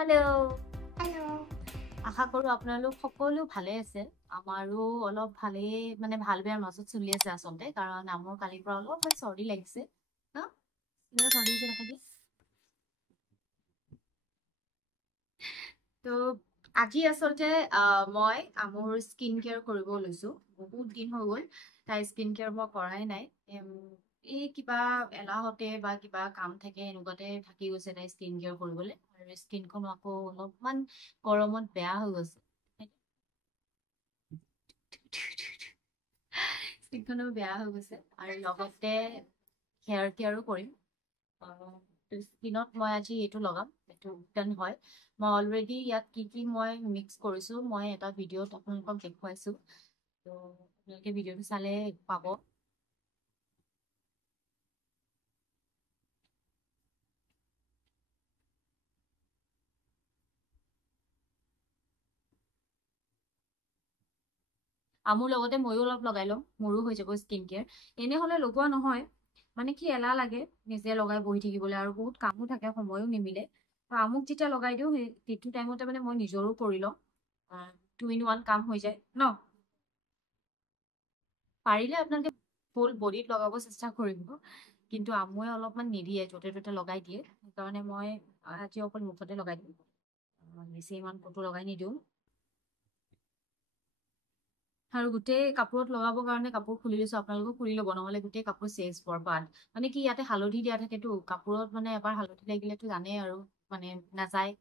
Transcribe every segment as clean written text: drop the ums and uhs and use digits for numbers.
Hello', hello' আশা কৰো আপোনালোক সকলো ভালে আছে। আমাৰো অলপ ভালেই মানে ভাল বেয়াৰ মাজত চলি আছে আচলতে, কাৰণ আমাৰ কালিৰ পৰা অলপমান চৰ্দি লাগিছে ন। কেনেকুৱা চৰ্দি হৈছে দেখা দিয়ে। তো আজি আচলতে মই মোৰ স্কিন কেয়াৰ কৰিব লৈছো। বহুত দিন হৈ গ'ল তাই স্কিন কেয়াৰ মই কৰাই নাই। এই কিবা এলাহতে বা কিবা কাম থাকে এনেকুৱাতে থাকি গৈছে তাই স্কিন কেয়াৰ কৰিবলৈ, আৰু স্কিনখন আকৌ অলপমান গৰমত বেয়া হৈ গৈছে। স্কিনখনো বেয়া হৈ গৈছে আৰু লগতে হেয়াৰ কেয়াৰো কৰিম। স্কিনত মই আজি এইটো লগাম, এইটো উত্তন হয়। মই অলৰেডি ইয়াত কি কি মই মিক্স কৰিছো মই এটা ভিডিঅ'ত আপোনালোকক দেখুৱাইছো, তো আপোনালোকে ভিডিঅ'টো চালে পাব। মোৰ লগতে ময়ো অলপ লগাই লম, মোৰো হৈ যাব স্কিন কেয়াৰ। এনে হলে লগোৱা নহয়, মানে কি এলাহ লাগে নিজে লগাই বহি থাকিবলৈ, আৰু বহুত কামো থাকে, সময়ো নিমিলে। আমুক যেতিয়া লগাই দিওঁ সেইটো টাইমতে মানে মই নিজৰো কৰি লওঁ। 2 in 1 কাম হৈ যায় ন। পাৰিলে আপোনালোকে ফুল বডিত লগাব চেষ্টা কৰিব, কিন্তু আমুৱে অলপমান নিদিয়ে, য'তে ত'তে লগাই দিয়ে। সেইকাৰণে মই আজি অকল মুখতে লগাই দিম, বেছি ইমান ক'তো লগাই নিদিওঁ। আৰু গোটেই কাপোৰত লগাবৰ কাৰণে কাপোৰ খুলি লৈছো, আপোনালোকেও খুলি ল'ব, নহলে গোটেই কাপোৰ চেচ বৰবাদ। মানে কি ইয়াতে হালধি দিয়া থাকেতো কাপোৰত, মানে এবাৰ হালধি লাগিলেতো জানেই আৰু, মানে নাযায়।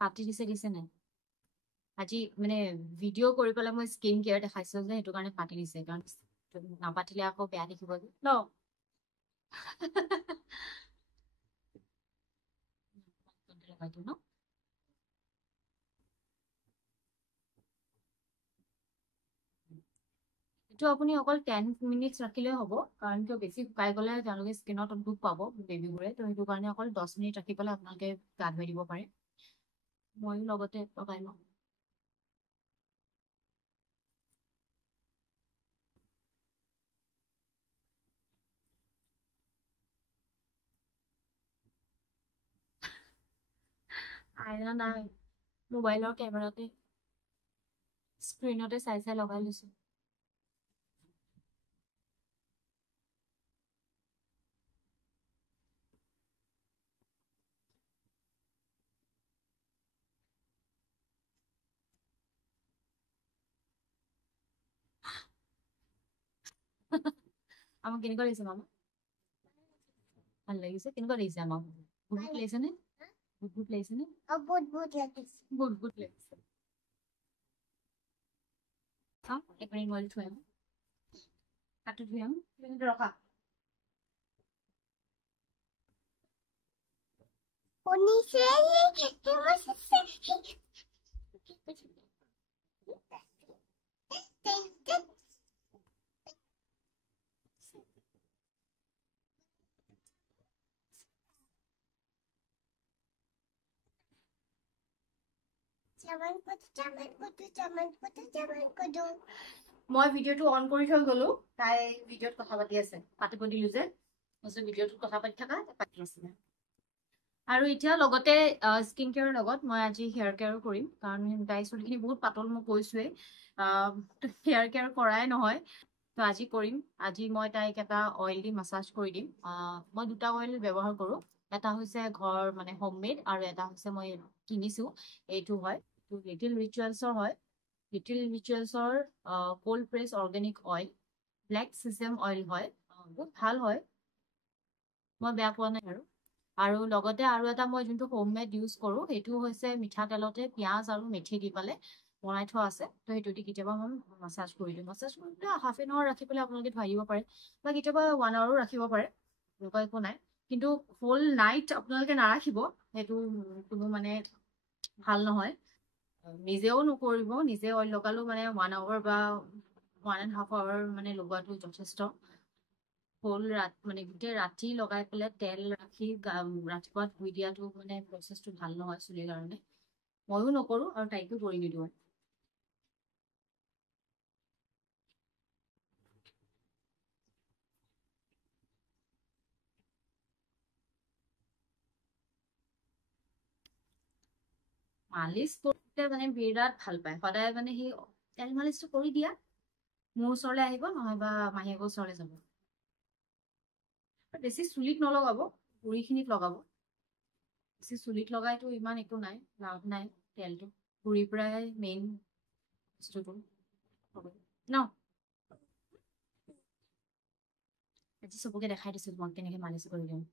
পাতি দিছে নাই আজি, মানে ভিডিঅ' কৰি পেলাই মই স্কিন কেয়াৰ দেখাইছো যে সেইটো কাৰণে পাতি দিছে, কাৰণ নাপাতিলে আকৌ বেয়া দেখিব যে ন। লগাই দিওঁ ন। এইটো আপুনি অকল 10 মিনিটছ ৰাখিলে হ'ব, কাৰণ কিয় বেছি শুকাই গ'লে তেওঁলোকে স্কিনত দুখ পাব বেবীবোৰে, তো সেইটো কাৰণে অকল 10 মিনিট ৰাখি পেলাই আপোনালোকে গা ধুই দিব পাৰে। ময়ো লগতে লগাই লওঁ। আইনা নাই, মোবাইলৰ কেমেৰাতে স্ক্ৰীণতে চাই চাই লগাই লৈছো। আমাক কেনেকুৱা লাগিছে মামা? ভাল লাগিছে? কেনেকুৱা লাগিছে আমাক? বুট বুট লাগিছে নে? বুট বুট লাগিছে নে? বহুত বহুত লাগিছে। বুট বুট লাগিছে। চাওঁ এক মিনিট মই থৈ আহোঁ, কাটো ধুই আহোঁ, ৰখা। শুনিছে মই ভিডিঅ'টো অন কৰি থৈ গলো, তাই ভিডিঅ'ত কথা পাতি আছে, পাতিব দিলো যে ভিডিঅ'টোত কথা পাতি থাকা, পাতি আছিলে। আৰু এতিয়া লগতে স্কিন কেয়াৰৰ লগত মই আজি হেয়াৰ কেয়াৰো কৰিম, কাৰণ তাই চুলিখিনি বহুত পাতল, মই কৈছোৱেই। হেয়াৰ কেয়াৰ কৰাই নহয়, তো আজি কৰিম। আজি মই তাইক এটা অইল দি মাছাজ কৰি দিম। মই দুটা অইল ব্যৱহাৰ কৰোঁ, এটা হৈছে ঘৰ মানে হোমমেড, আৰু এটা হৈছে মই কিনিছো, এইটো হয়, লিটিল ৰিচুৱেলছৰ হয়। লিটিল ৰিচুৱেলছৰ cold press organic oil, black sesame oil হয়, বহুত ভাল হয়, মই বেয়া পোৱা নাই। আৰু লগতে আৰু এটা মই যোনটো হোমমেড ইউজ কৰোঁ, সেইটো হৈছে মিঠাতেলতে পিঁয়াজ আৰু মেথি দি পেলাই বনাই থোৱা আছে, তো সেইটো দি কেতিয়াবা মই মাছাজ কৰি দিওঁ। মাছাজ কৰি পেলাই ½ এন আৱাৰ ৰাখি পেলাই আপোনালোকে ধুৱাই দিব পাৰে, বা কেতিয়াবা 1 আৱাৰো ৰাখিব পাৰে, এনেকুৱা একো নাই। কিন্তু হোল নাইট আপোনালোকে নাৰাখিব, সেইটো কোনো মানে ভাল নহয়। নিজেও নকৰিব, নিজে অইল লগালেও মানে 1 আৱাৰ বা 1.5 আৱাৰ মানে লগোৱাটো যথেষ্ট। হোল ৰাত মানে গোটেই ৰাতি লগাই পেলাই তেল ৰাখি ৰাতিপুৱা ধুই দিয়াটো মানে প্ৰচেছটো ভাল নহয় চুলিৰ কাৰণে। ময়ো নকৰোঁ আৰু তাইকো কৰি নিদিওঁ। মালিচ কৰোঁতে মানে বিৰাট ভাল পায় সদায় মানে সেই তেল মালিচটো কৰি দিয়া মোৰ ওচৰলৈ আহিব নহয়বা মাহীয়েকৰ ওচৰলৈ যাব বেছি চুলিত নলগাব গুৰিখিনিত লগাব বেছি চুলিত লগাইতো ইমান একো নাই লাভ নাই তেলটো গুৰিৰ পৰাই মেইন বস্তুটো ন আজি চবকে দেখাই দিছো তোমাক কেনেকে মালিচ কৰি দিওঁ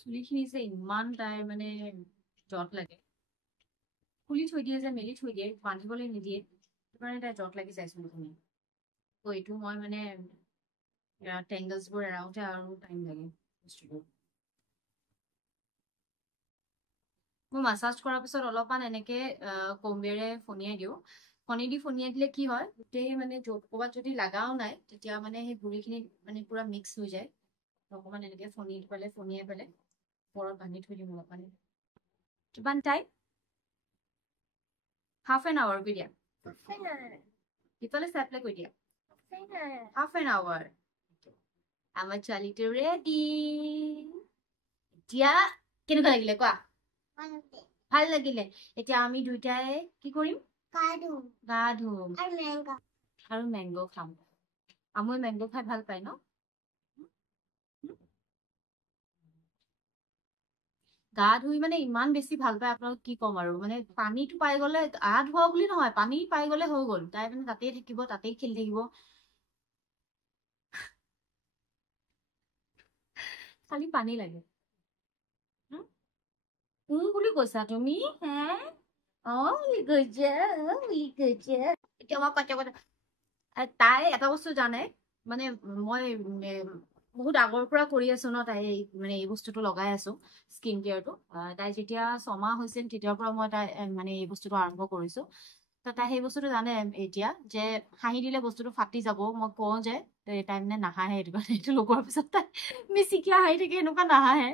চুলিখিনি যে ইমান তাইৰ মানে জট লাগে খুলি থৈ দিয়ে যে মেলি থৈ দিয়ে বান্ধিবলৈ নিদিয়ে সেইটো কাৰণে তাইৰ জট লাগি যায় চুলিখিনি তো এইটো মই মানে টেংগলছবোৰ এৰাওঁতে আৰু টাইম লাগে বস্তুটো মই মাছাজ কৰাৰ পিছত অলপমান এনেকে কম্বেৰে ফনিয়াই দিওঁ ফনি দি ফনিয়াই দিলে কি হয় গোটেই মানে ক'ৰবাত যদি লাগাও নাই তেতিয়া মানে সেই গুৰিখিনি মানে পুৰা মিক্স হৈ যায় অকণমান এনেকে ফনিয়াই পেলাই ওপৰত বান্ধি থৈ দিম অলপমান কিমান টাইম হাফ এন আৱাৰ কৰি দিয়া ইফালে চাপ্লাই কৰি দিয়া হাফ এন আৱাৰ আমাৰ ছোৱালীটো ৰেডি এতিয়া কেনেকুৱা লাগিলে কোৱা ভাল লাগিলে এতিয়া আমি দুইটাই কি কৰিম গা ধুম আৰু মেংগো খাম আমৈ মেংগো খাই ভাল পায় ন গা ধুই মানে ইমান বেছি ভাল পায় আপোনালোক কি ক'ম আৰু মানে পানীটো পাই গ'লে গা ধোৱা বুলি নহয় পানী পাই গ'লে হৈ গ'ল তাই মানে তাতেই থাকিব তাতেই খেলি থাকিব খালি পানী লাগে বুলি কৈছা তুমি হে বুলি কৈছে এতিয়া মই কথা তাই এটা বস্তু জানে মানে মই বহুত আগৰ পৰা কৰি আছো ন তাই মানে এই বস্তুটো লগাই আছো স্কিন কেয়াৰটো তাই যেতিয়া 6 মাহ হৈছিল তেতিয়াৰ পৰা মই তাই মানে এই বস্তুটো আৰম্ভ কৰিছো তাই সেই বস্তুটো জানে এতিয়া যে হাঁহি দিলে বস্তুটো ফাটি যাব মই কওঁ যে তাই মানে নাহাঁহে এইটো কাৰণে এইটো লগোৱাৰ পিছত তাই মিচিকিয়া হাঁহি থাকে এনেকুৱা নাহাঁহে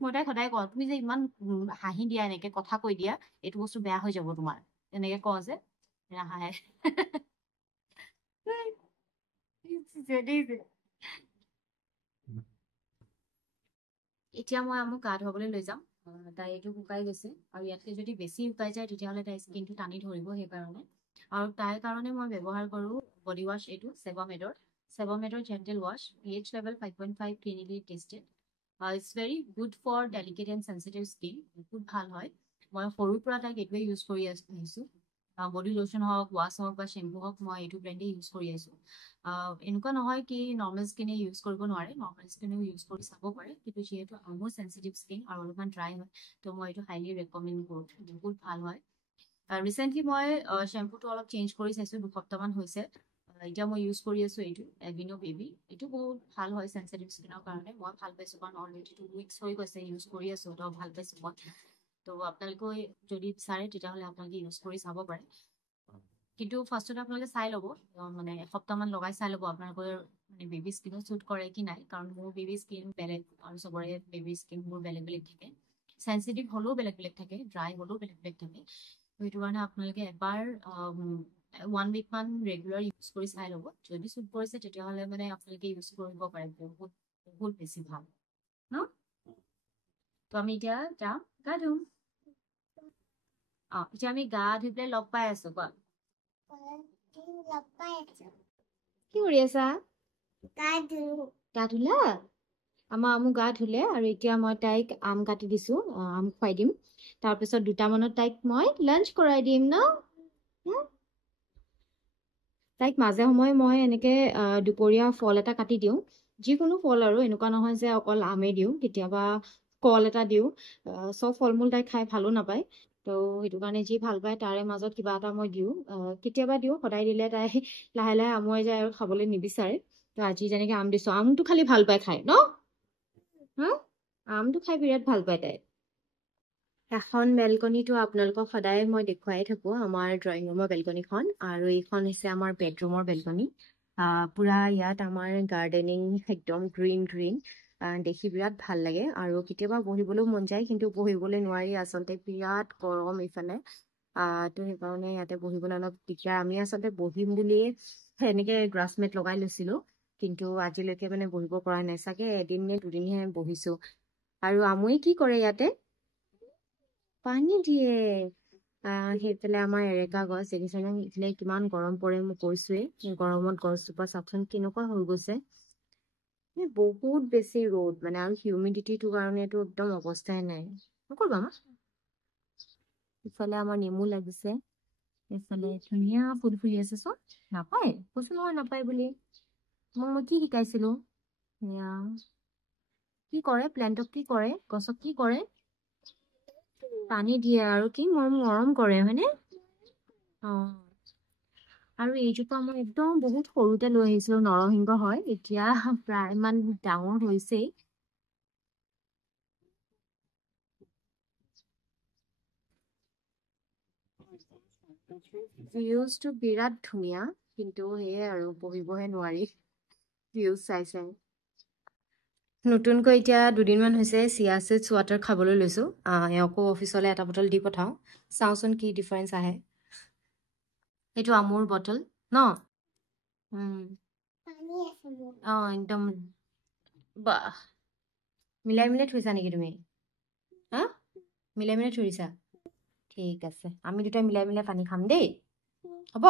মই তাইক সদায় কওঁ তুমি যে ইমান হাঁহি দিয়া এনেকে কথা কৈ দিয়া এইটো বস্তু বেয়া হৈ যাব তোমাৰ এনেকে কওঁ যে নাহাঁহে এতিয়া মই আমক গা ধুৱাবলৈ লৈ যাম তাই এইটো শুকাই গৈছে আৰু ইয়াতকে যদি বেছি শুকাই যায় তেতিয়াহ'লে তাই স্কিনটো টানি ধৰিব সেইকাৰণে আৰু তাইৰ কাৰণে মই ব্যৱহাৰ কৰোঁ বডি ৱাছ এইটো চেবামেডৰ gentle wash pH level 5.5 clinically tested it's very good for delicate and sensitive skin বহুত ভাল হয় মই সৰুৰ পৰা তাইক এইটোৱে ইউজ কৰি আহিছোঁ বডি লোশ্যন হওক ৱাছ হওক বা শ্বেম্পু হওক মই এইটো ব্ৰেণ্ডেই ইউজ কৰি আছোঁ এনেকুৱা নহয় কি নৰ্মেল স্কিনে ইউজ কৰিব নোৱাৰে নৰ্মেল স্কিনেও ইউজ কৰি চাব পাৰে কিন্তু যিহেতু মোৰ চেঞ্চিটিভ স্কিন আৰু অলপমান ড্ৰাই হয় তো মই এইটো হাইলি ৰেকমেণ্ড কৰোঁ বহুত ভাল হয় ৰিচেণ্টলি মই শ্বেম্পুটো অলপ চেঞ্জ কৰি চাইছোঁ 2 সপ্তাহমান হৈছে এতিয়া মই ইউজ কৰি আছোঁ এইটো এভিনো বেবী এইটো বহুত ভাল হয় চেঞ্চিটিভ স্কিনৰ কাৰণে মই ভাল পাইছোঁ কাৰণ অলৰেডি 2 উইকছ হৈ গৈছে ইউজ কৰি আছোঁ তো ভাল পাইছোঁ মই তো আপোনালোকে যদি বিচাৰে তেতিয়াহ'লে আপোনালোকে ইউজ কৰি চাব পাৰে কিন্তু ফাৰ্ষ্টতে আপোনালোকে চাই ল'ব মানে এসপ্তাহমান লগাই চাই ল'ব আপোনালোকৰ মানে বেবী স্কিনত শ্বুট কৰে কি নাই কাৰণ মোৰ বেবী স্কিন বেলেগ আৰু চবৰে বেবী স্কিনবোৰ বেলেগ বেলেগ থাকে চেঞ্চিটিভ হ'লেও বেলেগ বেলেগ থাকে ড্ৰাই হ'লেও বেলেগ বেলেগ থাকে সেইটো কাৰণে আপোনালোকে এবাৰ 1 উইকমান ৰেগুলাৰ ইউজ কৰি চাই ল'ব যদি শ্বুট কৰিছে তেতিয়াহ'লে মানে আপোনালোকে ইউজ কৰিব পাৰে বহুত বহুত বেছি ভাল ন তো আমি এতিয়া যাম গা ধুম এতিয়া আমি গা ধুই পেলাই লগ পাই আছো কোৱা কি কৰি আছা গা ধুলা আমাৰ আমু গা ধুলে আৰু এতিয়া মই তাইক আম কাটি দিছো আম খুৱাই দিম তাৰপিছত 2টা মানত তাইক মই লাঞ্চ কৰাই দিম ন তাইক মাজে সময়ে মই এনেকে দুপৰীয়া ফল এটা কাটি দিওঁ যিকোনো ফল আৰু এনেকুৱা নহয় যে অকল আমে দিওঁ কেতিয়াবা কল এটা দিওঁ চব ফল মূল তাই খাই ভালো নাপায় তো সেইটো কাৰণে যি ভাল পায় তাৰে মাজত কিবা এটা মই দিওঁ কেতিয়াবা দিওঁ সদায় দিলে তাই লাহে লাহে আমুৱাই যায় আৰু খাবলৈ নিবিচাৰে তো আজি যেনেকে আম দিছো আমটো খালি ভাল পায় খাই ন আমটো খাই বিৰাট ভাল পায় তাই এখন বেলকনিটো আপোনালোকক সদায় মই দেখুৱাই থাকোঁ আমাৰ ড্ৰয়িং ৰুমৰ বেলকনিখন আৰু এইখন হৈছে আমাৰ বেডৰুমৰ বেলকনি পুৰা ইয়াত আমাৰ গাৰ্ডেনিং একদম গ্ৰীণ গ্ৰীণ দেখি বিৰাট ভাল লাগে আৰু কেতিয়াবা বহিবলৈও মন যায় কিন্তু বহিবলৈ নোৱাৰি আচলতে বিৰাট গৰম এইফালে তো সেইকাৰণে ইয়াতে বহিবলৈ অলপ দিগদাৰ আমি আচলতে বহিম বুলিয়ে এনেকৈ গ্ৰাছমেট লগাই লৈছিলোঁ কিন্তু আজিলৈকে মানে বহিব পৰা নাই চাগে এদিন নে দুদিনহে বহিছোঁ আৰু আমুৱে কি কৰে ইয়াতে পানী দিয়ে সেইফালে আমাৰ এৰেকা গছ দেখিছেনে সেইফালে কিমান গৰম পৰে মই কৈছোৱেই গৰমত গছজোপা চাওকচোন কেনেকুৱা হৈ গৈছে বহুত বেছি ৰ'দ মানে আৰু হিউমিডিটিটোৰ কাৰণেতো একদম অৱস্থাই নাই নকৰিবা মা ইফালে আমাৰ নেমু লাগিছে এইফালে ধুনীয়া ফুল ফুলি আছে চোন নাপায় কৈছো নহয় নাপায় বুলি মই কি শিকাইছিলো এয়া কি কৰে প্লেণ্টক কি কৰে গছক কি কৰে পানী দিয়ে আৰু কি মৰম কৰে হয়নে আৰু এইজোপা মই একদম বহুত সৰুতে লৈ আহিছিলো নৰসিংহ হয় এতিয়া প্ৰায় ইমান ডাঙৰ হৈছেই ভিউজটো বিৰাট ধুনীয়া কিন্তু সেয়ে আৰু বহিবহে নোৱাৰি ভিউজ চাই নতুনকৈ এতিয়া দুদিনমান হৈছে চিয়া চিডছ ৱাটাৰ খাবলৈ লৈছোঁ এওঁকো অফিচলৈ এটা বটল দি পঠাওঁ চাওঁচোন কি ডিফাৰেঞ্চ আহে এইটো আমুৰ বটল ন একদম বাহ মিলাই মিলাই থৈছা নেকি তুমি হা মিলাই মিলাই থৈ দিছা ঠিক আছে আমি দুটাই মিলাই মিলাই পানী খাম দেই হ'ব